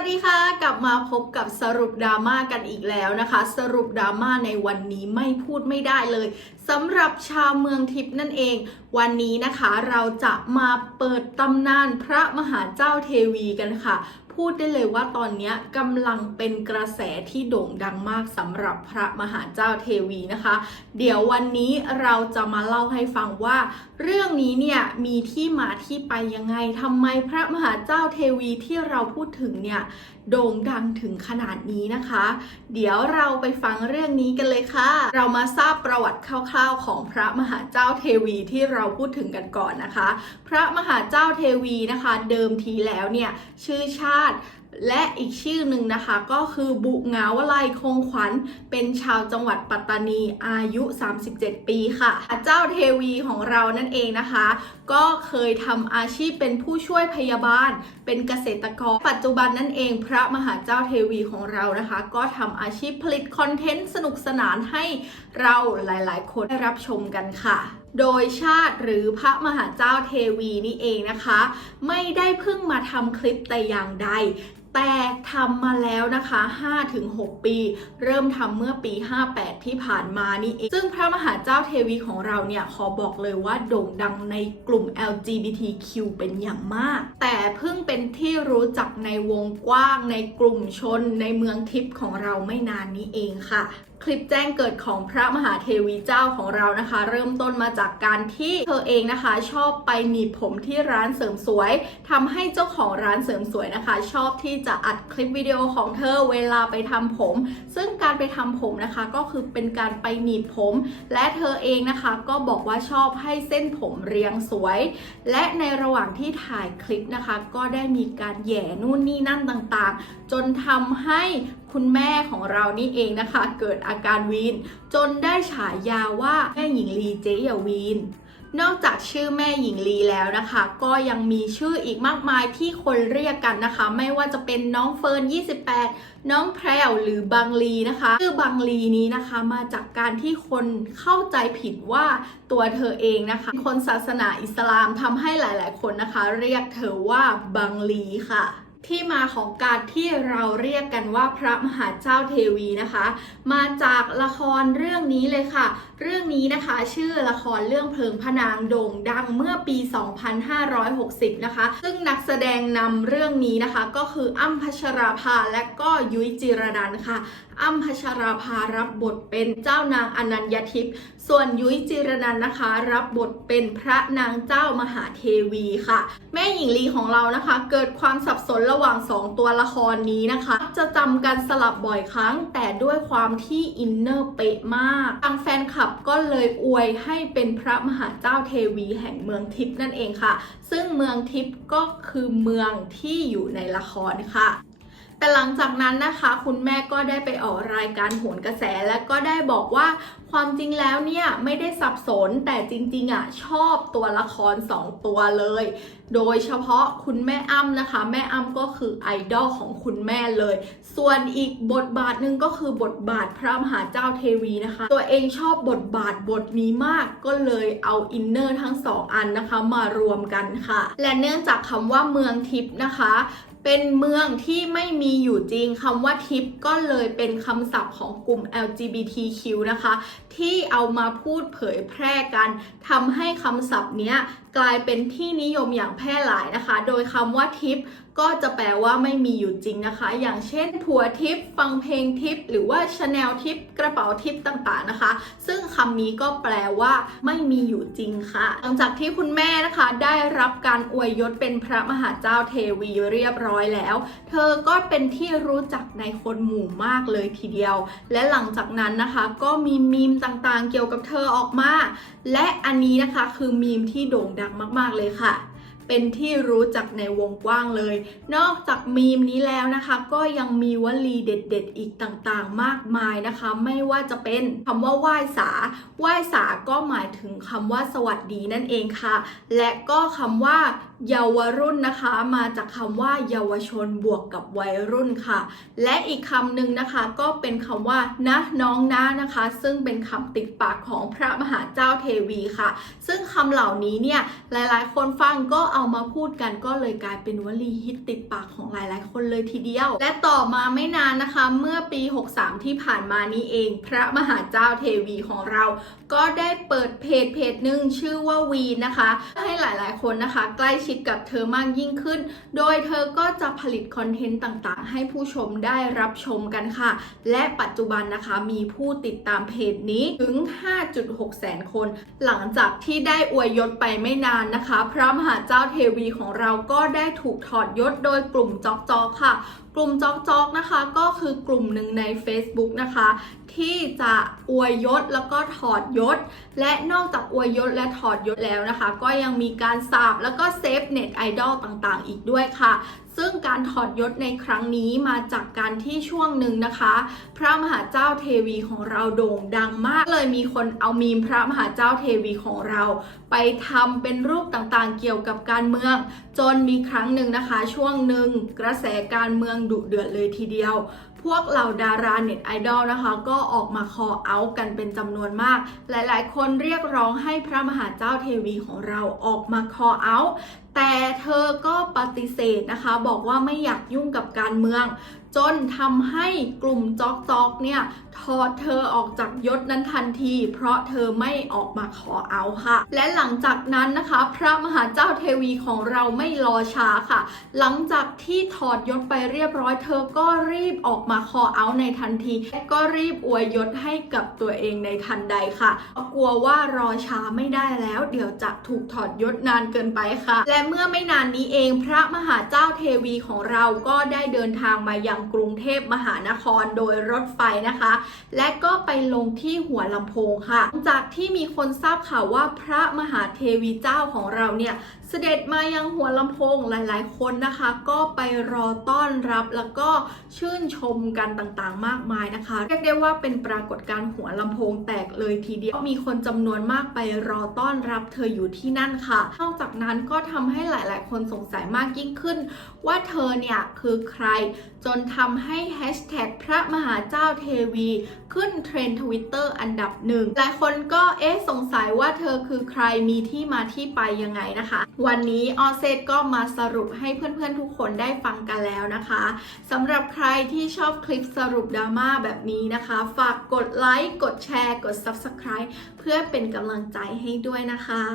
วัสดีค่ะ กลับมาพบกับสรุปดราม่ากันอีกแล้วนะคะ สรุปดราม่าในวันนี้ไม่พูดไม่ได้เลยสำหรับชาวเมืองทิพย์นั่นเอง วันนี้นะคะเราจะมาเปิดตำนานพระมหาเจ้าเทวีกันค่ะ พูดได้เลยว่าตอนนี้กำลังเป็นกระแสที่โด่งดังมากสำหรับพระมหาเจ้าเทวีนะคะ เดี๋ยววันนี้เราจะมาเล่าให้ฟังว่า เรื่องนี้เนี่ยมีที่มาที่ไปยังไงทำไมพระมหาเจ้าเทวีที่เราพูดถึงเนี่ยโด่งดังถึงขนาดนี้นะคะ เดี๋ยวเราไปฟังเรื่องนี้กันเลยค่ะ เรามาทราบประวัติคร่าวๆ ของพระมหาเจ้าเทวีที่เราพูดถึงกันก่อนนะคะ พระมหาเจ้าเทวีนะคะ เดิมทีแล้วเนี่ยชื่อชาติ mal, และอีกชื่อหนึ่งนะคะก็คือบุงาวลัยคงขวัญเป็นชาวจังหวัดปัตตานีอายุ 37 ปีค่ะ เจ้าเทวีของเรานั่นเองนะคะ ก็เคยทำอาชีพเป็นผู้ช่วยพยาบาล เป็นเกษตรกร ปัจจุบันนั่นเองพระมหาเจ้าเทวีของเรานะคะ ก็ทำอาชีพผลิตคอนเทนต์สนุกสนานให้เราหลายๆ คนได้รับชมกันค่ะโดยชาติหรือพระมหาเจ้าเทวีนี่เองนะคะ ไม่ได้เพิ่งมาทำคลิปแต่อย่างใดแต่ทำมาแล้วนะคะ 5-6 ปี เริ่มทำเมื่อปี 58 ที่ผ่านมานี่เอง ซึ่งพระมหาเจ้าเทวีของเราเนี่ย ขอบอกเลยว่าโด่งดังในกลุ่ม LGBTQ เป็นอย่างมาก แต่เพิ่งเป็นที่รู้จักในวงกว้างในกลุ่มชนในเมืองทิพย์ของเราไม่นานนี้เองค่ะ คลิปแจ้งเกิดของพระมหาเทวีเจ้าของเรานะคะ เริ่มต้นมาจากการที่เธอเองนะคะ ชอบไปหนีบผมที่ร้านเสริมสวยทำให้เจ้าของร้านเสริมสวยนะคะ ชอบที่จะอัดคลิปวิดีโอของเธอเวลาไปทำผม ซึ่งการไปทำผมนะคะ ก็คือเป็นการไปหนีบผม และเธอเองนะคะก็บอกว่าชอบให้เส้นผมเรียงสวย และในระหว่างที่ถ่ายคลิปนะคะ ก็ได้มีการแย่นู่นนี่นั่นต่างๆ จนทำให้คุณแม่ของเรานี่เองนะคะ เกิดอาการวีน จนได้ฉายาว่าแม่หญิงลีเจยาวีนนอกจากชื่อแม่หญิงลีแล้วนะคะ ก็ยังมีชื่ออีกมากมายที่คนเรียกกันนะคะ ไม่ว่าจะเป็นน้องเฟิร์น 28 น้องแพรวหรือบางลีนะคะ ชื่อบางลีนี้นะคะมาจากการที่คนเข้าใจผิดว่าตัวเธอเองนะคะ คนศาสนาอิสลามทำให้หลาย ๆ คนนะคะ เรียกเธอว่าบางลีค่ะ ที่มาของการที่เราเรียกกันว่าพระมหาเจ้าเทวีนะคะ มาจากละครเรื่องนี้เลยค่ะ เรื่องนี้นะคะ ชื่อละครเรื่องเพลิงพระนางโด่งดังเมื่อปี 2560 นะคะ ซึ่งนักแสดงนำเรื่องนี้นะคะ ก็คืออ้ำพัชราภาและก็ยุ้ยจิรนันค่ะ อ้ำพัชราภารับบทเป็นเจ้านางอนัญญทิพย์ ส่วนยุ้ยจิรนันนะคะ รับบทเป็นพระนางเจ้ามหาเทวีค่ะ แม่หญิงลีของเรานะคะ เกิดความสับสนระหว่างสองตัวละครนี้นะคะ จะจำกันสลับบ่อยครั้ง แต่ด้วยความที่อินเนอร์เป๊ะมากทางแฟนคลับก็เลยอวยให้เป็นพระมหาเจ้าเทวีแห่งเมืองทิพย์นั่นเองค่ะ ซึ่งเมืองทิพย์ก็คือเมืองที่อยู่ในละครค่ะ แต่หลังจากนั้นนะคะ คุณแม่ก็ได้ไปออกรายการโหนกระแสและก็ได้บอกว่าความจริงแล้วเนี่ยไม่ได้สับสนแต่จริงๆอะชอบตัวละคร 2 ตัวเลย โดยเฉพาะคุณแม่อ้ำนะคะ แม่อ้ำก็คือไอดอลของคุณแม่เลย ส่วนอีกบทบาทหนึ่งก็คือบทบาทพระมหาเจ้าเทวีนะคะ ตัวเองชอบบทบาทบทนี้มากก็เลยเอาอินเนอร์ทั้งสองอันนะคะมารวมกันค่ะ และเนื่องจากคำว่าเมืองทิพย์นะคะ เป็นเมืองที่ไม่มีอยู่จริงคำว่าทิปก็เลยเป็นคำศัพท์ของกลุ่ม LGBTQ นะคะ ที่เอามาพูดเผยแพร่กันทำให้คำศัพท์เนี้ยกลายเป็นที่นิยมอย่างแพร่หลายนะคะ โดยคำว่าทิป ก็จะแปลว่าไม่มีอยู่จริงนะคะ อย่างเช่นถั่วทิป ฟังเพลงทิป หรือว่าชาแนลทิป กระเป๋าทิปต่างๆนะคะ ซึ่งคำนี้ก็แปลว่า ไม่มีอยู่จริงค่ะ หลังจากที่คุณแม่นะคะ ได้รับการอวยยศเป็นพระมหาเจ้าเทวีเรียบร้อยแล้ว เธอก็เป็นที่รู้จักในคนหมู่มากเลยทีเดียว และหลังจากนั้นนะคะ ก็มีมีมต่างๆ เกี่ยวกับเธอออกมา และอันนี้นะคะคือมีมที่โด่งดังมาก ๆเลยค่ะ เป็นที่รู้จักในวงกว้างเลย นอกจากมีมนี้แล้วนะคะ ก็ยังมีวลีเด็ด ๆ อีกต่างๆ มากมายนะคะ ไม่ว่าจะเป็นคำว่าไหว้สาไหว้สาก็หมายถึงคำว่าสวัสดีนั่นเองค่ะ และก็คำว่าเยาวรุ่นนะคะ มาจากคำว่าเยาวชนบวกกับวัยรุ่นค่ะ และอีกคำหนึ่งนะคะก็เป็นคำว่านะน้องนะนะคะ ซึ่งเป็นคำติดปากของพระมหาเจ้าเทวีค่ะ ซึ่งคำเหล่านี้เนี่ยหลายๆ คนฟังก็เอามาพูดกันก็เลยกลายเป็นวลีฮิตติดปากของหลายๆ คนเลยทีเดียว และต่อมาไม่นานนะคะ เมื่อปี 63 ที่ผ่านมานี้เอง พระมหาเจ้าเทวีของเรา ก็ได้เปิดเพจเพจหนึ่งชื่อว่าวีนะคะ ให้หลายๆ คนนะคะ ใกล้ชิดกับเธอมากยิ่งขึ้น โดยเธอก็จะผลิตคอนเทนต์ต่างๆ ให้ผู้ชมได้รับชมกันค่ะ และปัจจุบันนะคะมีผู้ติดตามเพจนี้ถึง 5.6 แสนคน หลังจากที่ได้อวยยศไปไม่นานนะคะ พระมหาเจ้าเทวีของเราก็ได้ถูกถอดยศโดยกลุ่มจอกจอกค่ะ กลุ่มจอกจอกนะคะก็คือกลุ่มหนึ่งใน Facebook นะคะ ที่จะอวยยศแล้วก็ถอดยศ และนอกจากอวยยศและถอดยศแล้วนะคะ ก็ยังมีการสาบแล้วก็เซฟเน็ตไอดอลต่างๆ อีกด้วยค่ะ ซึ่งการถอดยศในครั้งนี้มาจากการที่ช่วงหนึ่งนะคะ พระมหาเจ้าเทวีของเราโด่งดังมากเลยมีคนเอามีมพระมหาเจ้าเทวีของเรา ไปทำเป็นรูปต่างๆ เกี่ยวกับการเมือง จนมีครั้งหนึ่งนะคะ ช่วงหนึ่งกระแสการเมืองดุเดือดเลยทีเดียวพวกเหล่าดาราเน็ตไอดอลนะคะ ก็ออกมาคอเอาท์กันเป็นจำนวนมาก หลายๆ คนเรียกร้องให้พระมหาเจ้าเทวีของเราออกมาคอเอาท์แต่เธอก็ปฏิเสธนะคะ บอกว่าไม่อยากยุ่งกับการเมืองจนทำให้กลุ่มจอกจอกเนี่ยถอดเธอออกจากยศนั้นทันที เพราะเธอไม่ออกมาขอเอาค่ะ และหลังจากนั้นนะคะ พระมหาเจ้าเทวีของเราไม่รอช้าค่ะ หลังจากที่ถอดยศไปเรียบร้อย เธอก็รีบออกมาคอเอาในทันทีและก็รีบอวยยศให้กับตัวเองในทันใดค่ะเพราะกลัวว่ารอช้าไม่ได้แล้ว เดี๋ยวจะถูกถอดยศนานเกินไปค่ะ และเมื่อไม่นานนี้เอง พระมหาเจ้าเทวีของเราก็ได้เดินทางมายังกรุงเทพมหานครโดยรถไฟนะคะ และก็ไปลงที่หัวลำโพงค่ะ จากที่มีคนทราบข่าวว่าพระมหาเทวีเจ้าของเราเนี่ย เสด็จมายังหัวลำโพงหลาย ๆ คนนะคะ ก็ไปรอต้อนรับแล้วก็ชื่นชมกันต่างๆ มากมายนะคะ เรียกได้ว่าเป็นปรากฏการณ์หัวลำโพงแตกเลยทีเดียวมีคนจำนวนมากไปรอต้อนรับเธออยู่ที่นั่นค่ะ นอกจากนั้นก็ทำให้หลาย ๆ คนสงสัยมากยิ่งขึ้น ว่าเธอเนี่ยคือใคร จนทำให้แฮชแท็กพระมหาเจ้าเทวี ขึ้นเทรนด์ทวิตเตอร์อันดับหนึ่งหลายคนก็เอ๊ะสงสัยว่าเธอคือใครมีที่มาที่ไปยังไงนะคะวันนี้ออเซตก็มาสรุปให้เพื่อนๆทุกคนได้ฟังกันแล้วนะคะสำหรับใครที่ชอบคลิปสรุปดราม่าแบบนี้นะคะ ฝากกดไลค์ กดแชร์ กด Subscribe เพื่อเป็นกำลังใจให้ด้วยนะคะ